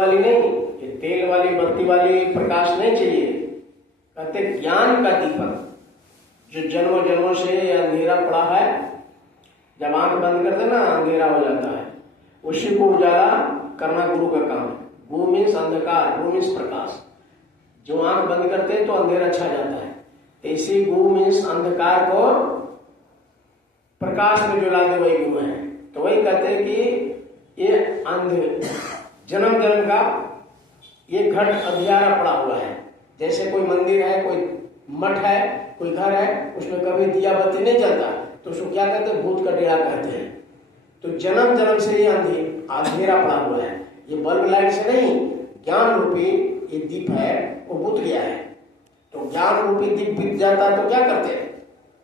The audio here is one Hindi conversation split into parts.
वाली नहीं, ये तेल वाली बत्ती वाली प्रकाश नहीं चाहिए। कहते ज्ञान का दीपक जो जन्मों जन्मों से अंधेरा पड़ा है, जब आंख बंद कर देना अंधेरा हो जाता है, उसी को उजाला करना गुरु का काम है। गु मीन्स अंधकार, गु मीन्स प्रकाश। जो आंख बंद करते हैं तो अंधेरा छा जाता है, इसी गु मीन्स अंधकार को प्रकाश में जुला दे, वही गुरु है। तो वही कहते हैं कि ये जन्म जन्म का ये घट अंधियारा पड़ा हुआ है। जैसे कोई मंदिर है, कोई मठ है, कोई घर है, उसमें कभी दिया बत्ती नहीं जलता तो उसको क्या कहते हैं? भूत का डेरा कहते हैं। तो जन्म जन्म से ये अंधेरा पड़ा हुआ है, ये बल्ब लाइट से नहीं, ज्ञान रूपी ये दीप है वो बुझ गया है। तो ज्ञान रूपी दीप बुझ जाता है तो क्या करते हैं?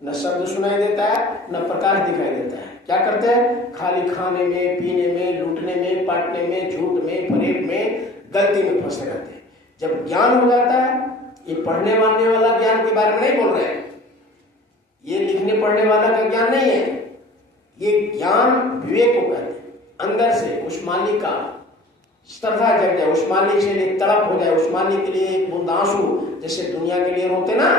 न शब्द सुनाई देता है, न प्रकाश दिखाई देता है। क्या करते हैं? खाली खाने में, पीने में, लूटने में, पाटने में, झूठ में, फरेब में, गलती में फंसे रहते हैं। जब ज्ञान हो जाता है, ये पढ़ने वालने वाला ज्ञान के बारे में नहीं बोल रहे हैं, ये लिखने पढ़ने वाला का ज्ञान नहीं है, ये ज्ञान विवेक को कहते हैं। अंदर से उस मालिक का श्रद्धा जग जाए, उस मालिक से लिए तड़प हो जाए, उस मालिक के लिए एक बूंद आंसू जैसे दुनिया के लिए रोते ना,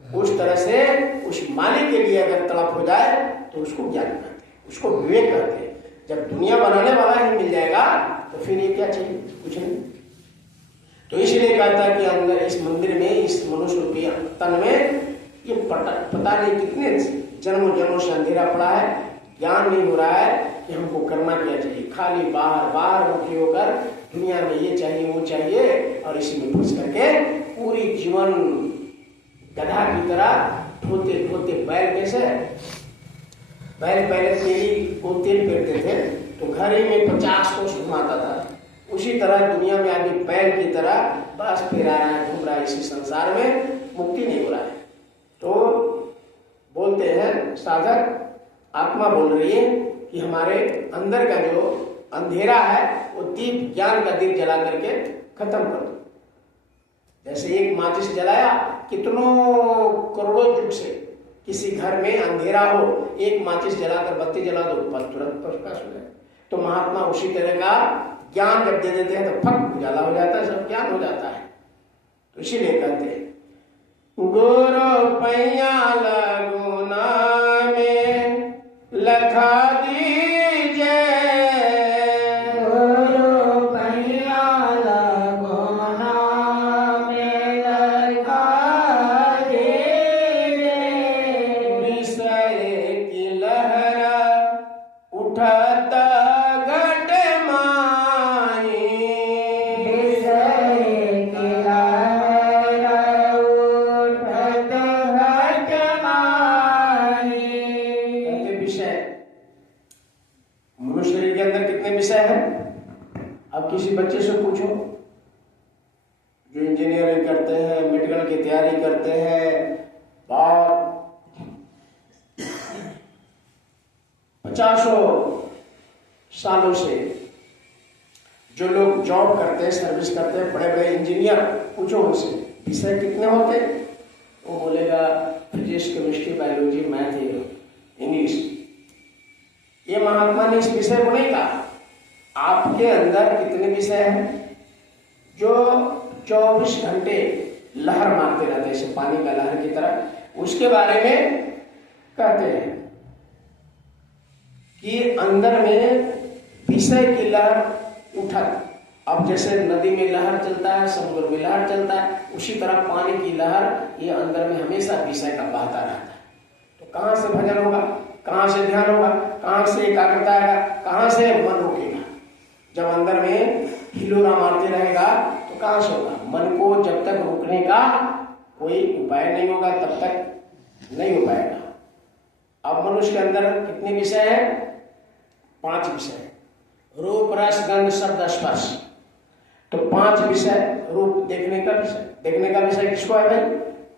उस तरह से उस मालिक के लिए अगर तड़प हो जाए तो उसको ज्ञान कहते हैं, उसको विवेक कहते हैं। जब दुनिया बनाने वाला ही मिल जाएगा तो फिर ये क्या चाहिए? कुछ नहीं। तो इसलिए कहता है कि अंदर इस मंदिर में, इस मनुष्य रूपी तन में ये पता नहीं कितने जन्मों जन्मों से अंधेरा पड़ा है, ज्ञान नहीं हो रहा है कि हमको करना क्या चाहिए। खाली बाहर बाहर मुखी होकर दुनिया में ये चाहिए वो चाहिए, और इसी में फंस करके पूरी जीवन गधा की तरह ढोते ढोते बैल कैसे, बैल पहले तेली को तेल फेरते थे तो घर ही में 50 कोस घुमाता था, उसी तरह दुनिया में आदमी बैल की तरह बस फेरा रहा है, घूम रहा है इसी संसार में, मुक्ति नहीं हो रहा है। तो बोलते हैं साधक, आत्मा बोल रही है कि हमारे अंदर का जो अंधेरा है वो दीप, ज्ञान का दीप जला करके खत्म कर दो। जैसे एक माचिस जलाया, कितनों करोड़ों युग से किसी घर में अंधेरा हो, एक माचिस जलाकर बत्ती जला दो, बस तुरंत प्रकाश हो जाए। तो महात्मा उसी तरह का ज्ञान जब दे देते हैं तो फट उजाला हो जाता है, सब ज्ञान हो जाता है। तो इसीलिए कहते हैं गुरु पैया लगुना में लखा दीजे, गुरु पैया लगुना में लखा दीजे, विषय की लहरा उठत घट माई, विषय की लहरा उठत घट माई। कहते विषय, मनुष्य शरीर के अंदर कितने विषय हैं? अब किसी बच्चे से पूछो जो इंजीनियरिंग करते हैं, मेडिकल की तैयारी करते हैं, और 50 सालों से जो लोग जॉब करते हैं, सर्विस करते हैं, बड़े बड़े इंजीनियर, पूछो उनसे विषय कितने होते? वो बोलेगा physics, chemistry, biology, math, English. ये महात्मा ने इस विषय को नहीं कहा। आपके अंदर कितने विषय हैं जो 24 घंटे लहर मारते रहते हैं, जैसे पानी का लहर की तरह, उसके बारे में कहते हैं कि अंदर में विषय की लहर उठत। अब जैसे नदी में लहर चलता है, समुद्र में लहर चलता है, उसी तरह पानी की लहर ये अंदर में हमेशा विषय का बहता रहता है। तो कहाँ से भजन होगा, कहाँ से ध्यान होगा, कहाँ से एकाग्रता आएगा, कहाँ से मन रुकेगा? जब अंदर में हिलोरा मारते रहेगा तो कहाँ से होगा? मन को जब तक रोकने का कोई उपाय नहीं होगा तब तक नहीं हो पाएगा। अब मनुष्य के अंदर कितने विषय हैं? 5 विषय, रूप, रस, गंध, शब्द, स्पर्श। तो 5 विषय। रूप देखने का विषय, देखने का विषय किसको है भाई?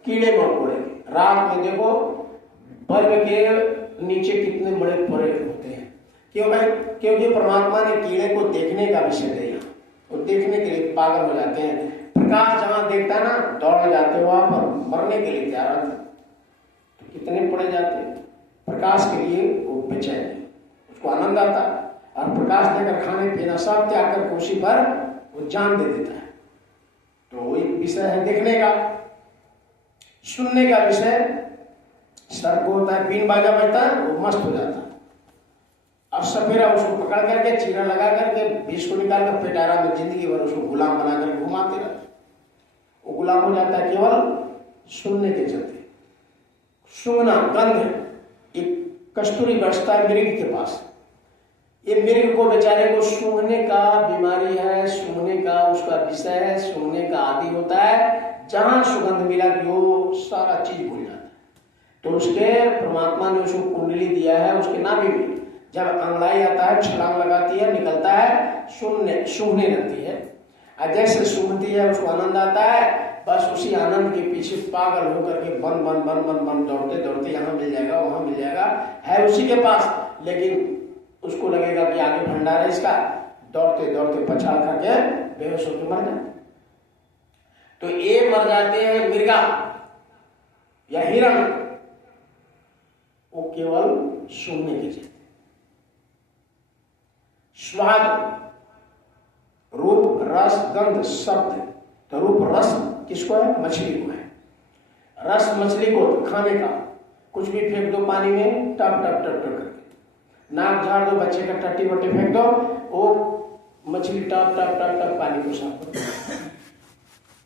कीड़े मकोड़े। रात में देखो बल्ब के नीचे कितने बड़े पड़े होते हैं। क्यों भाई? क्योंकि परमात्मा ने कीड़े को देखने का विषय दिया, और देखने के लिए पागल हो जाते हैं। प्रकाश जहां देखता ना दौड़ जाते, वहां पर मरने के लिए तैयार होते। तो कितने पड़े जाते हैं प्रकाश के लिए, वो बेचैन है, उसको आनंद आता। और प्रकाश देकर खाने पीना सब त्याग कर उसी पर वो जान दे देता है। तो एक विषय है देखने का। सुनने का विषय सर को होता है, बीन बाजा बजता है, वो मस्त हो जाता है। अब सपेरा उसको पकड़ करके चीरा लगा करके विष को निकाल कर पेटारा में जिंदगी भर उसको गुलाम बना कर घुमाते रहते, वो गुलाम हो जाता है केवल सुनने के चलते। सुनना गंध, एक कस्तूरी बरसता है मृग के पास, ये मृग को बेचारे को सूंघने का बीमारी है, सूंघने का उसका विषय है, सूंघने का आदि होता है। जहां सुगंध मिला कि वो सारा चीज भूल जाता है। तो उसके परमात्मा ने उसको कुंडली दिया है, उसके नाभि में जब अंगड़ाई आता है, छलांग लगाती है, निकलता है, सूंघने लगती है। और जैसे सूंघती है उसको आनंद आता है, बस उसी आनंद के पीछे पागल होकर के बन बन बन बन बन दौड़ते दौड़ते यहाँ मिल जाएगा वहां मिल जाएगा, है उसी के पास, लेकिन उसको लगेगा कि आगे भंडार है इसका, दौड़ते दौड़ते पछाड़ करके बेहोश होकर मर जाते। तो ये मर जाते हैं मृगा या हिरण, वो केवल सुनने के चलते। स्वाद, रूप, रस, गंध, शब्द। तो रूप रस किसको है? मछली को है। रस मछली को खाने का, कुछ भी फेंक दो पानी में, टप टप टप टप करके नाक झाड़ दो, बच्चे का टट्टी वट्टी फेंक दो, वो मछली टप टप टप टप पानी को साफ कर दो।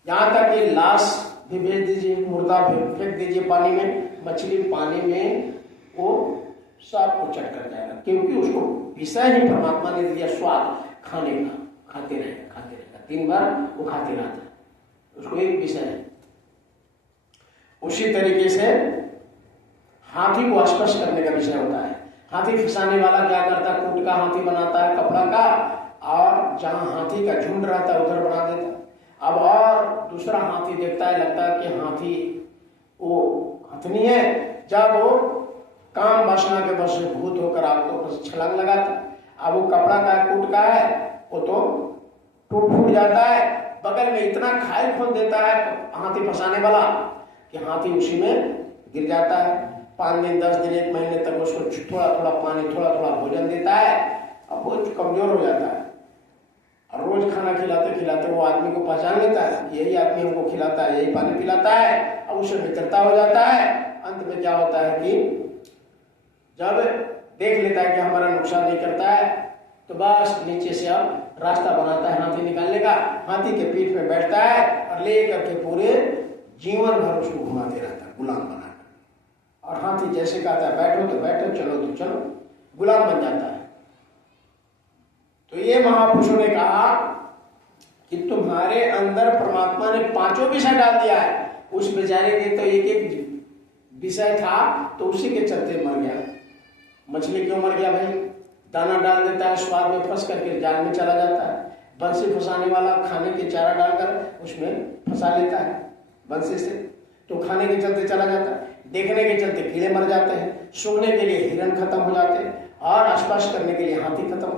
यहां तक कि लाश भी भेज दीजिए, मुर्दा फेंक दीजिए पानी में, मछली पानी में वो साफ को चट कर जाएगा, क्योंकि उसको विषय ही परमात्मा ने दिया स्वाद खाने का, खाते रहेगा, दिन भर वो खाते रहता है, उसको एक विषय है। उसी तरीके से हाथी को स्पर्श करने का विषय होता है। हाथी फंसाने वाला क्या करता है? कूट का हाथी बनाता है कपड़ा का, और जहां हाथी का झुंड रहता है उधर बना देता है। अब और दूसरा हाथी देखता है, लगता है कि हाथी वो हथनी है, जब वो काम वासना के बस से भूत होकर आपको छलांग लगाता है। अब वो कपड़ा का कूट का है, वो तो टूट फूट जाता है, बगल में इतना खाई खोल देता है हाथी फंसाने वाला कि हाथी उसी में गिर जाता है। 5 दिन 10 दिन 1 महीने तक उसको थोड़ा थोड़ा पानी, थोड़ा थोड़ा भोजन देता है, अब वो कमजोर हो जाता है। और रोज खाना खिलाते खिलाते वो आदमी को पहचान लेता है, यही आदमी हमको खिलाता है, यही पानी पिलाता है, अब उसे मित्रता हो जाता है। अंत में क्या होता है कि जब देख लेता है कि हमारा नुकसान नहीं करता है, तो बस नीचे से अब रास्ता बनाता है हाथी निकालने का, हाथी के पीठ पे बैठता है और ले करके पूरे जीवन भर उसको घुमाते रहता है गुलाम बनाकर। और हाथी जैसे कहता है बैठो तो बैठो, चलो तो चलो, गुलाम बन जाता है। तो ये महापुरुषों ने कहा कि तुम्हारे अंदर परमात्मा ने 5 विषय डाल दिया है। उस बेचारे के तो एक एक विषय था, तो उसी के चलते मर गया। मछली क्यों मर गया भाई? दाना डाल देता है, स्वाद में फंस करके जाल में चला जाता है। बंसी फंसाने वाला खाने के चारा डालकर उसमें फंसा लेता है बंसी से, तो खाने के चलते चला जाता है। देखने के चलते कीड़े मर जाते हैं, सूंघने के लिए हिरण खत्म हो जाते हैं, और स्पर्श करने के लिए हाथी खत्म।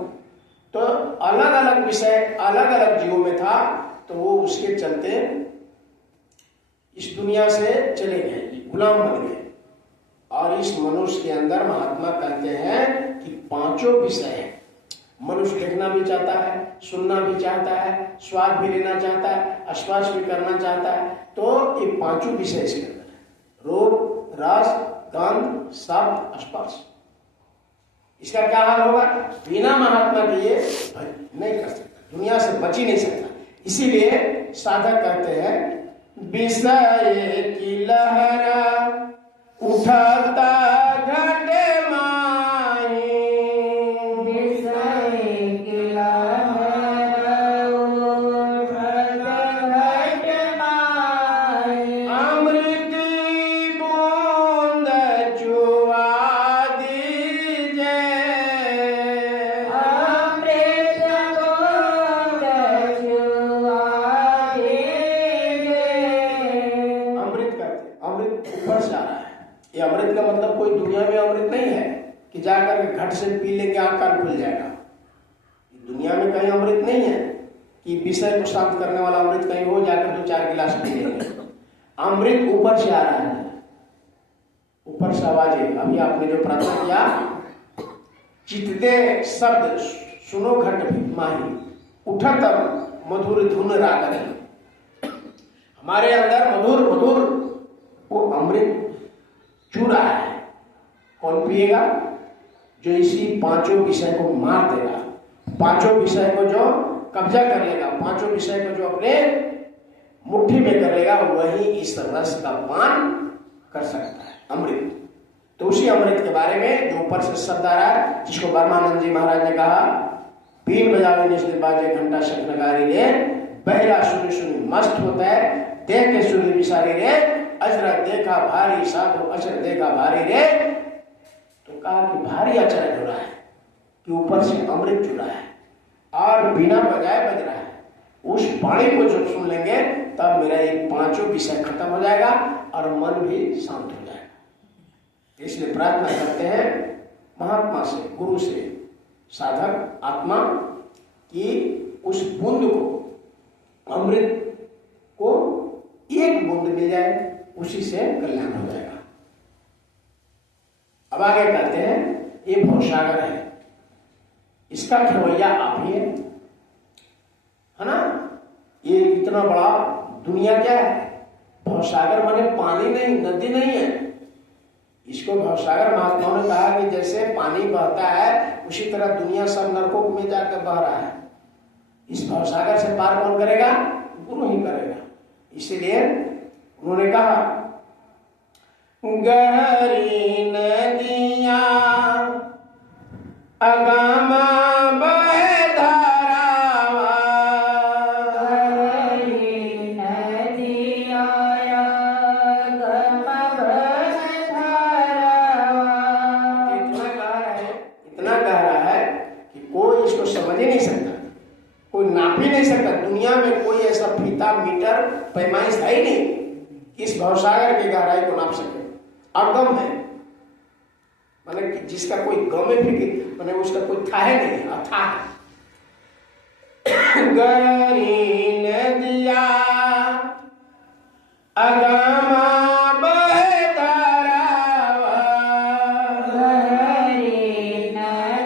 तो अलग अलग विषय अलग अलग जीवों में था, तो वो उसके चलते इस दुनिया से चले गए, गुलाम बन गए। और इस मनुष्य के अंदर महात्मा कहते हैं कि 5 विषय है। मनुष्य देखना भी चाहता है, सुनना भी चाहता है, स्वाद भी लेना चाहता है, स्पर्श भी करना चाहता है। तो ये 5 विषय इसके अंदर है, रूप, रस, गंध, शब्द, स्पर्श। इसका क्या हाल होगा? बिना महात्मा के ये नहीं कर सकता, दुनिया से बच ही नहीं सकता। इसीलिए साधक कहते हैं विषय की लहर उठता घट माई, विषय की लहर उठता घट माई, अमृत बूंद चुआ दीजिए, अमृत बूंद चुआ दीजिए। अमृत करते, अमृत ऊपर से आ रहा है। ये अमृत का मतलब कोई दुनिया में अमृत नहीं है कि जाकर घट से पी लेंगे आंख कान खुल जाएगा। दुनिया में कहीं अमृत नहीं है कि विषय को शांत करने वाला अमृत कहीं हो, जाकर 2-4 गिलास पी लेंगे। अमृत ऊपर से आ रहा है, ऊपर से आवाजें। अभी आपने जो प्रार्थना किया, चित्ते शब्द सुनो घट माही उठत मधुर धुन राग। हमारे अंदर मधुर मधुर वो अमृत चू रहा है। कौन पिएगा? जो इसी पांचों विषय को मार देगा, पांचों विषय को जो कब्जा कर लेगा, पांचों विषय को जो अपने मुट्ठी में कर लेगा, वही इस रस का पान कर सकता है, अमृत। तो उसी अमृत के बारे में जो ऊपर से शब्द आ रहा है, जिसको ब्रह्मानंद जी महाराज ने कहा, बीन बजावे निश्चित बाजे घंटा शक नगारी रे, पहला सुनी सुनी मस्त होता है, देख के सुनी विसारी रे, अजर देखा भारी साधु अजर देखा भारी रे। तो कहा कि भारी आचरण हो रहा है कि ऊपर से अमृत जुड़ा है और बिना बजाए बज रहा है। उस वाणी को जब सुन लेंगे तब मेरा ये पांचों विषय खत्म हो जाएगा और मन भी शांत हो जाएगा। इसलिए प्रार्थना करते हैं महात्मा से, गुरु से, साधक आत्मा की उस बूंद को, अमृत को एक बूंद मिल जाए, उसी से कल्याण हो जाएगा। अब आगे कहते हैं ये भवसागर है, इसका खिलवैया आप ही है ना। ये इतना बड़ा दुनिया क्या है? भवसागर माने पानी नहीं, नदी नहीं है। इसको भवसागर महात्माओं ने कहा कि जैसे पानी बहता है उसी तरह दुनिया सब नरकों में जाकर बह रहा है। इस भवसागर से पार कौन करेगा? गुरु ही करेगा। इसीलिए उन्होंने कहा गहरी नदियां अगामा बहे धारावा, गहरी नदियां अगामा बहे धारावा। इतना गहरा है कि कोई इसको समझ ही नहीं सकता, कोई नाप ही नहीं सकता। दुनिया में कोई ऐसा फीता मीटर पैमाइश है ही नहीं कि इस भवसागर की गहराई को नाप सके। अगम है, माने जिसका कोई गम भी, माने उसका कोई था है नहीं, अथाह है। गहरी नदिया अगम